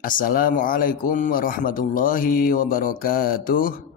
Assalamualaikum warahmatullahi wabarakatuh.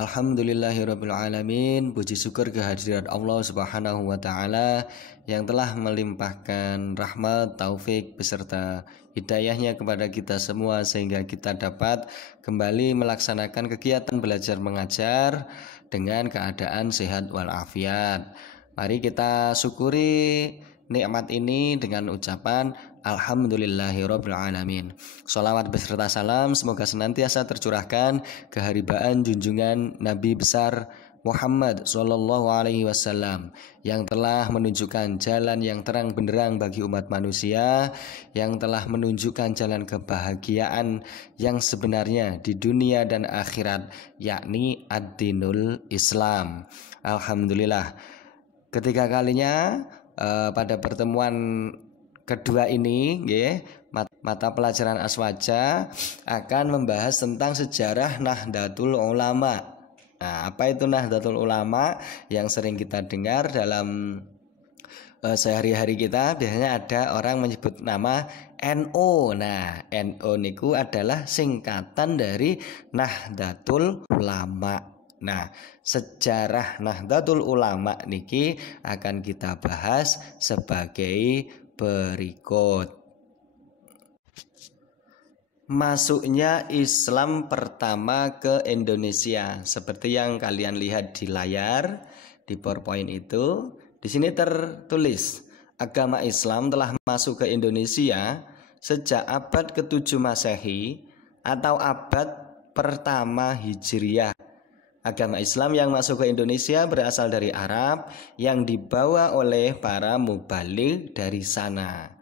Alhamdulillahirabbil alamin. Puji syukur kehadirat Allah Subhanahu wa taala yang telah melimpahkan rahmat, taufik beserta hidayahnya kepada kita semua sehingga kita dapat kembali melaksanakan kegiatan belajar mengajar dengan keadaan sehat walafiat. Mari kita syukuri nikmat ini dengan ucapan Alhamdulillahirabbil alamin. Sholawat beserta salam semoga senantiasa tercurahkan keharibaan junjungan Nabi besar Muhammad Sallallahu Alaihi Wasallam yang telah menunjukkan jalan yang terang benderang bagi umat manusia, yang telah menunjukkan jalan kebahagiaan yang sebenarnya di dunia dan akhirat, yakni ad-dinul Islam. Alhamdulillah, ketiga kalinya pada pertemuan kedua ini mata pelajaran Aswaja akan membahas tentang sejarah Nahdlatul Ulama. Nah, apa itu Nahdlatul Ulama yang sering kita dengar dalam sehari-hari kita? Biasanya ada orang menyebut nama NU. Nah, NU niku adalah singkatan dari Nahdlatul Ulama. Nah, sejarah Nahdlatul Ulama niki akan kita bahas sebagai berikut. Masuknya Islam pertama ke Indonesia, seperti yang kalian lihat di layar di PowerPoint itu. Di sini tertulis, agama Islam telah masuk ke Indonesia sejak abad ke-7 Masehi atau abad pertama Hijriah. Agama Islam yang masuk ke Indonesia berasal dari Arab yang dibawa oleh para mubalik dari sana.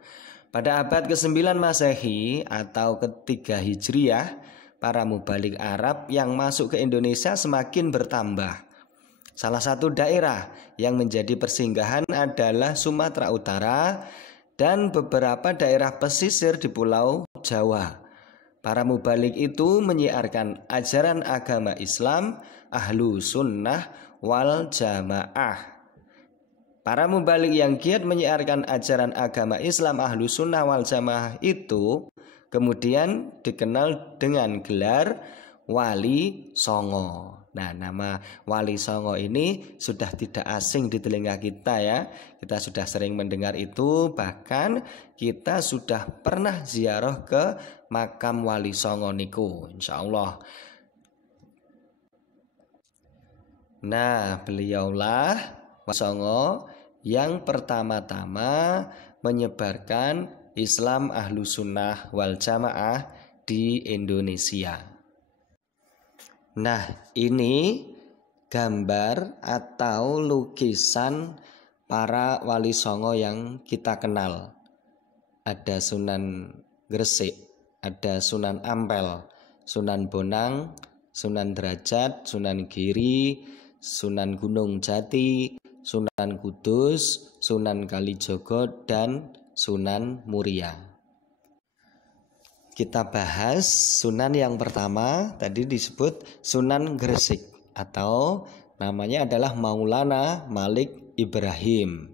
Pada abad ke-9 Masehi atau ke-3 Hijriah, para mubalik Arab yang masuk ke Indonesia semakin bertambah. Salah satu daerah yang menjadi persinggahan adalah Sumatera Utara dan beberapa daerah pesisir di Pulau Jawa. Para mubalik itu menyiarkan ajaran agama Islam Ahlu Sunnah wal Jamaah. Para mubalik yang giat menyiarkan ajaran agama Islam Ahlu Sunnah wal Jamaah itu kemudian dikenal dengan gelar Wali Songo. Nah, nama Wali Songo ini sudah tidak asing di telinga kita ya. Kita sudah sering mendengar itu, bahkan kita sudah pernah ziarah ke makam Wali Songo niku, insyaallah. Nah, beliaulah Wali Songo yang pertama-tama menyebarkan Islam Ahlu Sunnah wal Jamaah di Indonesia. Nah, ini gambar atau lukisan para Wali Songo yang kita kenal. Ada Sunan Gresik, ada Sunan Ampel, Sunan Bonang, Sunan Derajat, Sunan Giri, Sunan Gunung Jati, Sunan Kudus, Sunan Kalijogo, dan Sunan Muria. Kita bahas Sunan yang pertama, tadi disebut Sunan Gresik atau namanya adalah Maulana Malik Ibrahim.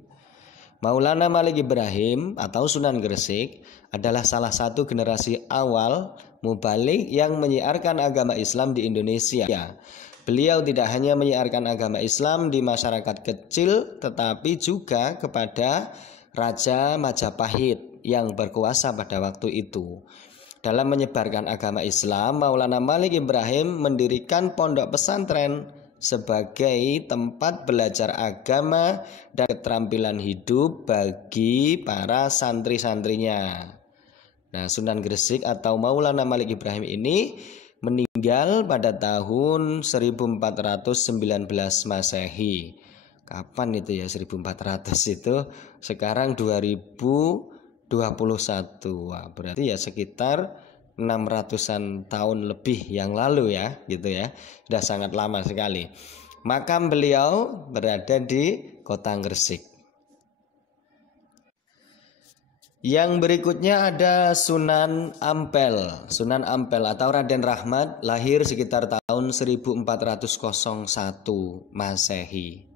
Maulana Malik Ibrahim atau Sunan Gresik adalah salah satu generasi awal mubalik yang menyiarkan agama Islam di Indonesia. Beliau tidak hanya menyiarkan agama Islam di masyarakat kecil, tetapi juga kepada Raja Majapahit yang berkuasa pada waktu itu. Dalam menyebarkan agama Islam, Maulana Malik Ibrahim mendirikan pondok pesantren sebagai tempat belajar agama dan keterampilan hidup bagi para santri-santrinya. Nah, Sunan Gresik atau Maulana Malik Ibrahim ini meninggal pada tahun 1419 Masehi. Kapan itu ya 1400 itu? Sekarang 2021. Wah, berarti ya sekitar 600-an tahun lebih yang lalu ya, gitu ya. Sudah sangat lama sekali. Makam beliau berada di Kota Gresik. Yang berikutnya ada Sunan Ampel. Sunan Ampel atau Raden Rahmat lahir sekitar tahun 1401 Masehi.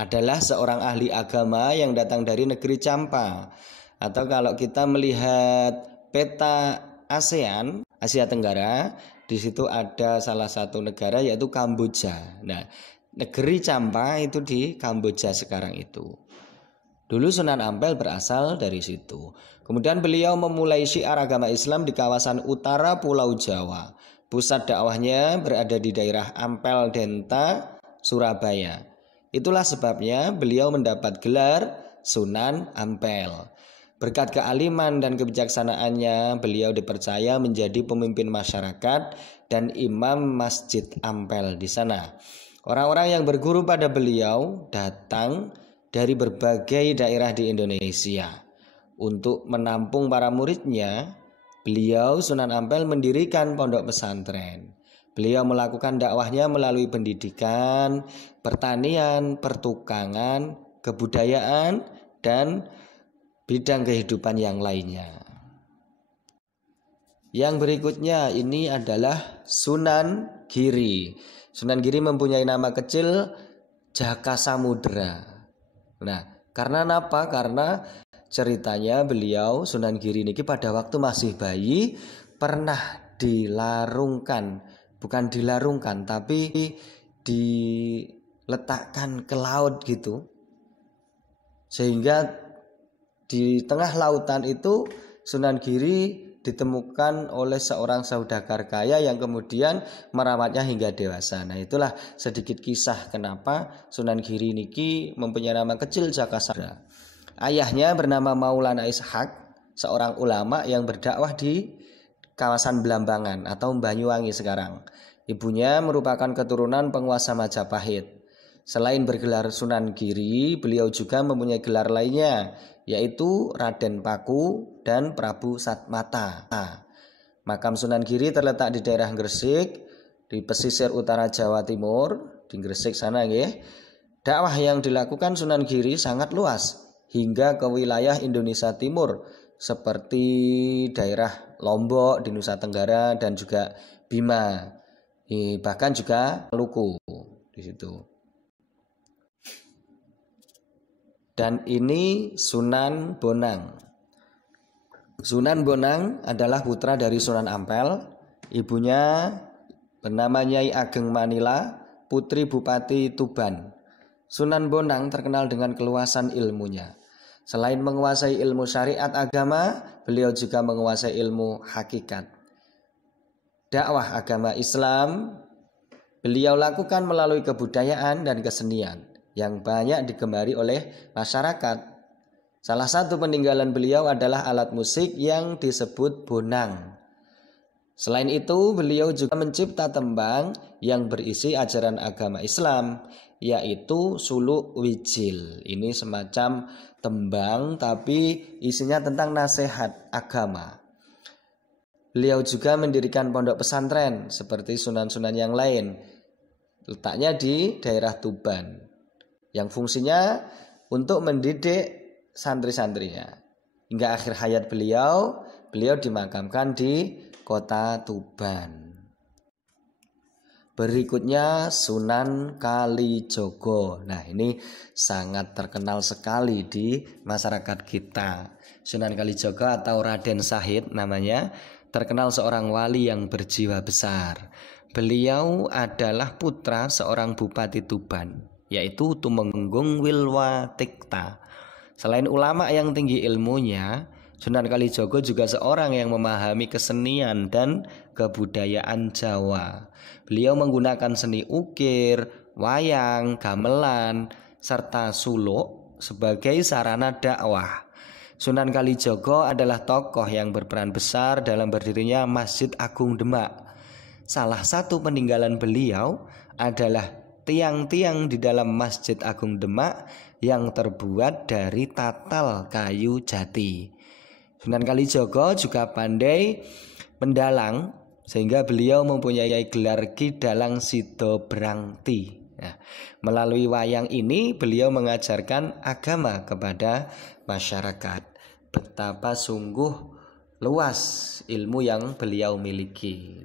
Adalah seorang ahli agama yang datang dari negeri Campa. Atau kalau kita melihat peta ASEAN, Asia Tenggara. Di situ ada salah satu negara yaitu Kamboja. Nah, negeri Champa itu di Kamboja sekarang itu. Dulu Sunan Ampel berasal dari situ. Kemudian beliau memulai syiar agama Islam di kawasan utara Pulau Jawa. Pusat dakwahnya berada di daerah Ampel Denta, Surabaya. Itulah sebabnya beliau mendapat gelar Sunan Ampel. Berkat kealiman dan kebijaksanaannya, beliau dipercaya menjadi pemimpin masyarakat dan imam Masjid Ampel di sana. Orang-orang yang berguru pada beliau datang dari berbagai daerah di Indonesia. Untuk menampung para muridnya, beliau Sunan Ampel mendirikan pondok pesantren. Beliau melakukan dakwahnya melalui pendidikan, pertanian, pertukangan, kebudayaan, dan bidang kehidupan yang lainnya. Yang berikutnya ini adalah Sunan Giri. Sunan Giri mempunyai nama kecil Jaka Samudra. Nah, karena apa? Karena ceritanya beliau Sunan Giri niki pada waktu masih bayi pernah dilarungkan, bukan dilarungkan tapi diletakkan ke laut gitu. Sehingga di tengah lautan itu Sunan Giri ditemukan oleh seorang saudagar kaya yang kemudian merawatnya hingga dewasa. Nah, itulah sedikit kisah kenapa Sunan Giri niki mempunyai nama kecil Jaka Samudra. Ayahnya bernama Maulana Ishak, seorang ulama yang berdakwah di kawasan Blambangan atau Banyuwangi sekarang. Ibunya merupakan keturunan penguasa Majapahit. Selain bergelar Sunan Giri, beliau juga mempunyai gelar lainnya, yaitu Raden Paku dan Prabu Satmata. Makam Sunan Giri terletak di daerah Gresik, di pesisir utara Jawa Timur, di Gresik sana nggih. Dakwah yang dilakukan Sunan Giri sangat luas hingga ke wilayah Indonesia Timur seperti daerah Lombok di Nusa Tenggara dan juga Bima, bahkan juga Maluku di situ. Dan ini Sunan Bonang. Sunan Bonang adalah putra dari Sunan Ampel. Ibunya bernama Nyai Ageng Manila, putri Bupati Tuban. Sunan Bonang terkenal dengan keluasan ilmunya. Selain menguasai ilmu syariat agama, beliau juga menguasai ilmu hakikat. Dakwah agama Islam beliau lakukan melalui kebudayaan dan kesenian yang banyak digemari oleh masyarakat. Salah satu peninggalan beliau adalah alat musik yang disebut bonang. Selain itu, beliau juga mencipta tembang yang berisi ajaran agama Islam, yaitu suluk wijil. Ini semacam tembang tapi isinya tentang nasihat agama. Beliau juga mendirikan pondok pesantren seperti sunan-sunan yang lain. Letaknya di daerah Tuban, yang fungsinya untuk mendidik santri-santrinya. Hingga akhir hayat beliau dimakamkan di kota Tuban. Berikutnya Sunan Kalijogo. Nah, ini sangat terkenal sekali di masyarakat kita. Sunan Kalijogo atau Raden Sahid namanya, terkenal seorang wali yang berjiwa besar. Beliau adalah putra seorang bupati Tuban, yaitu Tumenggung Wilwatikta. Selain ulama yang tinggi ilmunya, Sunan Kalijogo juga seorang yang memahami kesenian dan kebudayaan Jawa. Beliau menggunakan seni ukir, wayang, gamelan, serta suluk sebagai sarana dakwah. Sunan Kalijogo adalah tokoh yang berperan besar dalam berdirinya Masjid Agung Demak. Salah satu peninggalan beliau adalah tiang-tiang di dalam Masjid Agung Demak yang terbuat dari tatal kayu jati. Sunan Kalijogo juga pandai mendalang sehingga beliau mempunyai gelar Ki Dalang Sido Brangti. Nah, melalui wayang ini beliau mengajarkan agama kepada masyarakat. Betapa sungguh luas ilmu yang beliau miliki.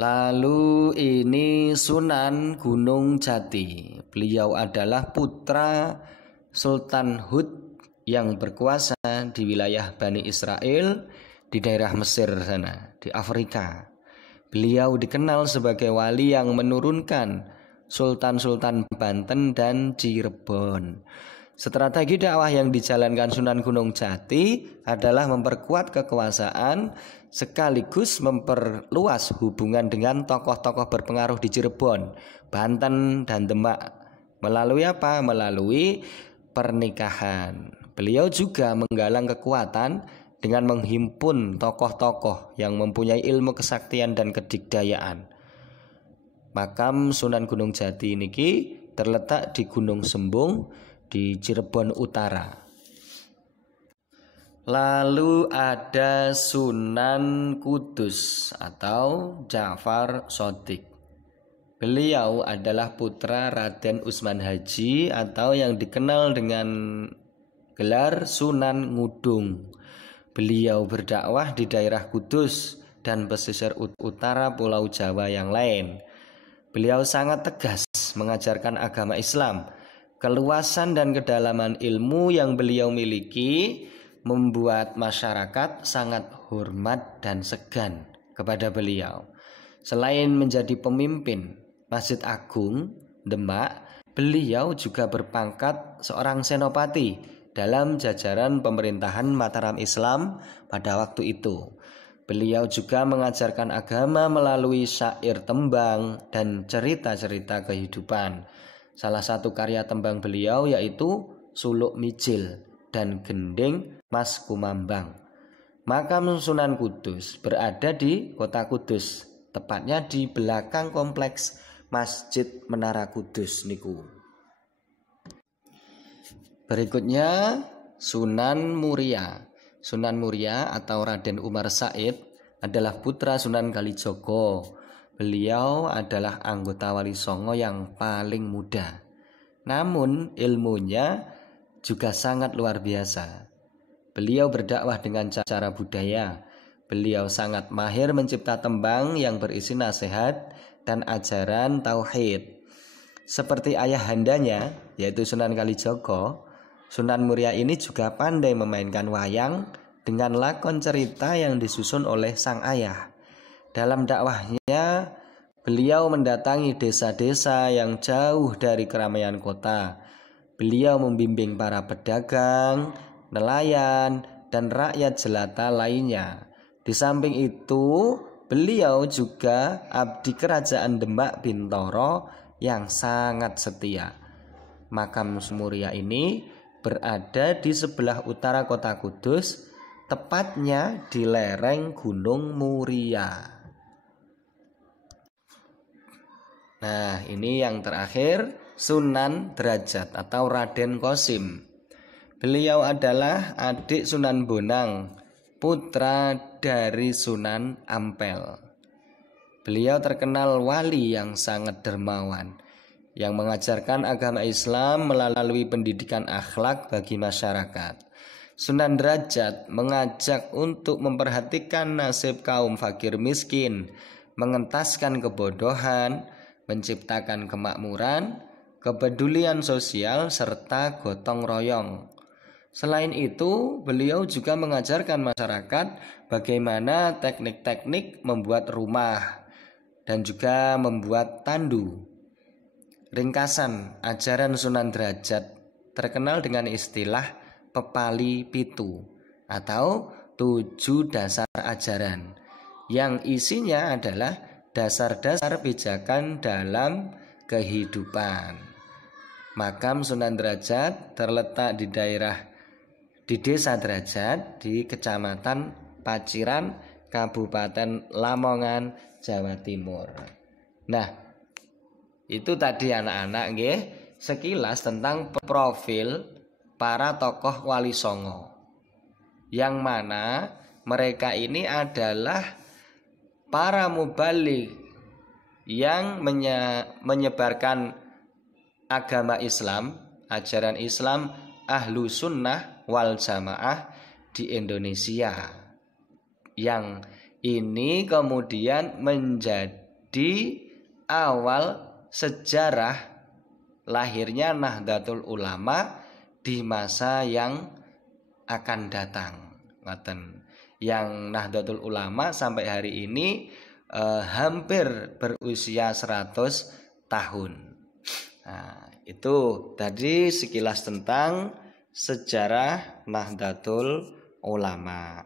Lalu ini Sunan Gunung Jati. Beliau adalah putra Sultan Hud yang berkuasa di wilayah Bani Israel di daerah Mesir sana, di Afrika. Beliau dikenal sebagai wali yang menurunkan sultan-sultan Banten dan Cirebon. Strategi dakwah yang dijalankan Sunan Gunung Jati adalah memperkuat kekuasaan sekaligus memperluas hubungan dengan tokoh-tokoh berpengaruh di Cirebon, Banten, dan Demak. Melalui apa? Melalui pernikahan. Beliau juga menggalang kekuatan dengan menghimpun tokoh-tokoh yang mempunyai ilmu kesaktian dan kedikdayaan. Makam Sunan Gunung Jati niki terletak di Gunung Sembung di Cirebon Utara. Lalu ada Sunan Kudus atau Ja'far Shodiq. Beliau adalah putra Raden Utsman Haji atau yang dikenal dengan gelar Sunan Ngudung. Beliau berdakwah di daerah Kudus dan pesisir utara Pulau Jawa yang lain. Beliau sangat tegas mengajarkan agama Islam. Keluasan dan kedalaman ilmu yang beliau miliki membuat masyarakat sangat hormat dan segan kepada beliau. Selain menjadi pemimpin Masjid Agung Demak, beliau juga berpangkat seorang senopati dalam jajaran pemerintahan Mataram Islam pada waktu itu. Beliau juga mengajarkan agama melalui syair tembang dan cerita-cerita kehidupan. Salah satu karya tembang beliau yaitu Suluk Mijil dan Gending Mas Kumambang. Makam Sunan Kudus berada di kota Kudus, tepatnya di belakang kompleks Masjid Menara Kudus niku. Berikutnya Sunan Muria. Sunan Muria atau Raden Umar Said adalah putra Sunan Kalijogo. Beliau adalah anggota Wali Songo yang paling muda. Namun ilmunya juga sangat luar biasa. Beliau berdakwah dengan cara budaya. Beliau sangat mahir mencipta tembang yang berisi nasihat dan ajaran tauhid. Seperti ayahandanya yaitu Sunan Kalijogo, Sunan Muria ini juga pandai memainkan wayang dengan lakon cerita yang disusun oleh sang ayah. Dalam dakwahnya, beliau mendatangi desa-desa yang jauh dari keramaian kota. Beliau membimbing para pedagang, nelayan, dan rakyat jelata lainnya. Di samping itu, beliau juga abdi kerajaan Demak Bintoro yang sangat setia. Makam Muria ini berada di sebelah utara kota Kudus, tepatnya di lereng Gunung Muria. Nah, ini yang terakhir Sunan Derajat atau Raden Qasim. Beliau adalah adik Sunan Bonang, putra dari Sunan Ampel. Beliau terkenal wali yang sangat dermawan, yang mengajarkan agama Islam melalui pendidikan akhlak bagi masyarakat. Sunan Derajat mengajak untuk memperhatikan nasib kaum fakir miskin, mengentaskan kebodohan, menciptakan kemakmuran, kepedulian sosial, serta gotong royong. Selain itu, beliau juga mengajarkan masyarakat bagaimana teknik-teknik membuat rumah dan juga membuat tandu. Ringkasan ajaran Sunan Derajat terkenal dengan istilah Pepali Pitu atau 7 dasar ajaran, yang isinya adalah dasar-dasar pijakan dalam kehidupan. Makam Sunan Derajat terletak di Desa Derajat di Kecamatan Paciran, Kabupaten Lamongan, Jawa Timur. Nah, itu tadi anak-anak nggih, sekilas tentang profil para tokoh Wali Songo, yang mana mereka ini adalah para mubalik yang menyebarkan agama Islam, ajaran Islam Ahlu Sunnah wal Jamaah di Indonesia. Yang ini kemudian menjadi awal sejarah lahirnya Nahdlatul Ulama di masa yang akan datang. Ngoten. Yang Nahdlatul Ulama sampai hari ini hampir berusia 100 tahun. Nah, itu tadi sekilas tentang sejarah Nahdlatul Ulama.